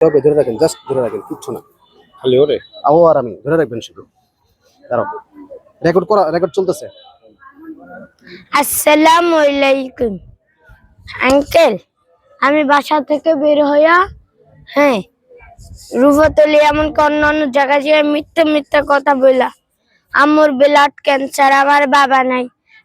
তবে ধরে রাখেন, জাস্ট ধরে রাখেন, কিচ্ছু না। খালি ওরে ও আর আমি ধরে রাখবেন শুধু। দাঁড়াও, রেকর্ড চলতেছে। আসসালামু আলাইকুম আঙ্কেল, আমি বাসা থেকে বের হইয়া হ্যাঁ রুফতলি এমন অন্য জায়গায় যে মিথ্যা মিথ্যা কথা বললা, আমার ব্লাড ক্যান্সার, আমার বাবা নাই,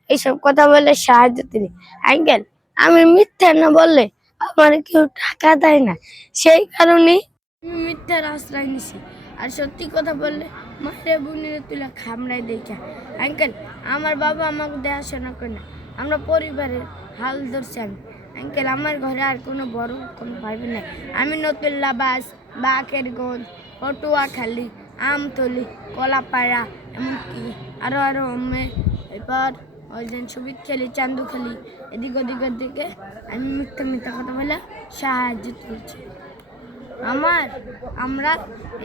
এইসব কথা বলে সাহায্য দিলি। আঙ্কেল, আমি মিথ্যা না বললে আমার কেউ টাকা দেয় না, সেই কারণে আমি মিথ্যার আশ্রয় নিছি। আর সত্যি কথা বললে মায়ের বোনের তুলে খামড়াই দেখা। আঙ্কেল, আমার বাবা আমাকে দেখাশোনা করে না, আমরা পরিবারের হাল ধরছি আমি। আঙ্কেল, আমার ঘরে আর কোনো বড় কোনো ভাই বোন নাই। আমি নতুল্লাবাস, বাকেরগঞ্জ, পটুয়াখালী, আমতলি, কলাপাড়া, এমনকি আরো এবার ওই দিন সুবিধ খেলি, চান্দুখালি, এদিক ওদিকের দিকে আমি মিথ্যা মিথ্যা কথা বলে সাহায্য তুলছি। আমরা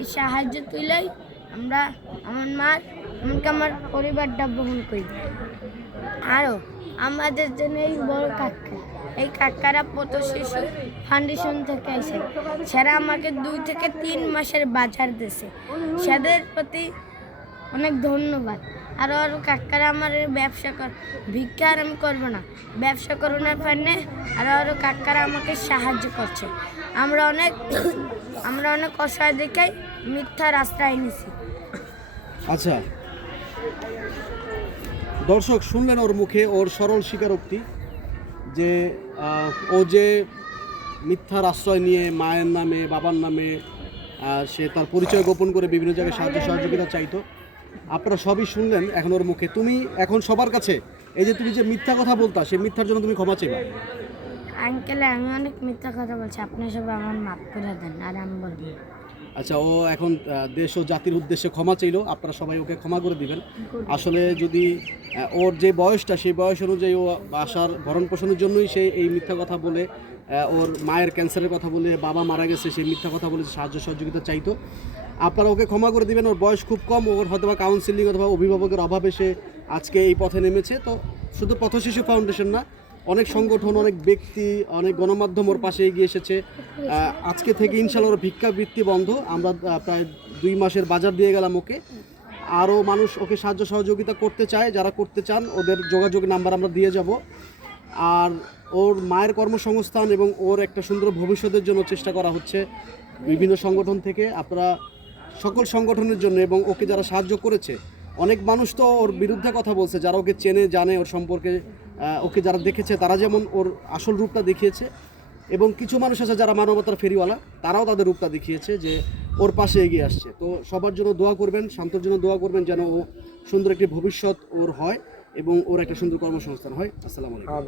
এই সাহায্য তুলেই আমরা আমার মার এমনকি আমার পরিবারটা বহন করি। আরও আমাদের জন্য এই বড় কাকা, এই কাকারা পথ শিশু ফাউন্ডেশন থেকে আসে, সেরা আমাকে 2 থেকে 3 মাসের বাজার দিয়েছে, সেদের প্রতি অনেক ধন্যবাদ। আরও কাকারা আমার ব্যবসা ভিক্ষা আর আমি করবো না, ব্যবসা করোনার ফান্ডে আরও কাকারা আমাকে সাহায্য করছে। আমরা অনেক অসহায় দেখাই মিথ্যার আশ্রয় নিছি। আচ্ছা দর্শক, শুনলেন ওর মুখে ওর সরল স্বীকারোক্তি যে ও যে মিথ্যার আশ্রয় নিয়ে মায়ের নামে, বাবার নামে সে তার পরিচয় গোপন করে বিভিন্ন জায়গায় সাহায্য সহযোগিতা চাইতো। আপনারা সবই শুনলেন এখন ওর মুখে। তুমি এখন সবার কাছে এই যে তুমি যে মিথ্যা কথা বলতা, সেই মিথ্যার জন্য তুমি ক্ষমা চাইবা। আঙ্কেল, আমি অনেক মিথ্যা কথা বলছি, আপনি সবাই আমার মাফ করে দেন, আর আমি বলবো। আচ্ছা, ও এখন দেশ ও জাতির উদ্দেশ্যে ক্ষমা চাইলো, আপনারা সবাই ওকে ক্ষমা করে দিবেন। আসলে যদি ওর যে বয়সটা, সেই বয়স অনুযায়ী ও বাসার ভরণ পোষণের জন্যই সে এই মিথ্যা কথা বলে, ওর মায়ের ক্যান্সারের কথা বলে, বাবা মারা গেছে সেই মিথ্যা কথা বলে সাহায্য সহযোগিতা চাইতো। আপনারা ওকে ক্ষমা করে দিবেন। ওর বয়স খুব কম, ওর হয়তো বা কাউন্সিলিং অথবা অভিভাবকের অভাবে সে আজকে এই পথে নেমেছে। তো শুধু পথ শিশু ফাউন্ডেশন না, অনেক সংগঠন, অনেক ব্যক্তি, অনেক গণমাধ্যম ওর পাশে এগিয়ে এসেছে। আজকে থেকে ইনশাআল্লাহ ওর ভিক্ষাবৃত্তি বন্ধ। আমরা প্রায় 2 মাসের বাজার দিয়ে গেলাম ওকে। আরও মানুষ ওকে সাহায্য সহযোগিতা করতে চায়, যারা করতে চান ওদের যোগাযোগ নাম্বার আমরা দিয়ে যাব। আর ওর মায়ের কর্মসংস্থান এবং ওর একটা সুন্দর ভবিষ্যতের জন্য চেষ্টা করা হচ্ছে বিভিন্ন সংগঠন থেকে। আপনারা সকল সংগঠনের জন্য এবং ওকে যারা সাহায্য করেছে, অনেক মানুষ তো ওর বিরুদ্ধে কথা বলছে, যারা ওকে চেনে জানে, ওর সম্পর্কে ওকে যারা দেখেছে তারা যেমন ওর আসল রূপটা দেখিয়েছে, এবং কিছু মানুষ আছে যারা মানবতার ফেরিওয়ালা, তারাও তাদের রূপটা দেখিয়েছে যে ওর পাশে এগিয়ে আসছে। তো সবার জন্য দোয়া করবেন, শান্তর জন্য দোয়া করবেন, যেন ও সুন্দর একটি ভবিষ্যৎ ওর হয় এবং ওর একটা সুন্দর কর্মসংস্থান হয়। আসসালামু আলাইকুম।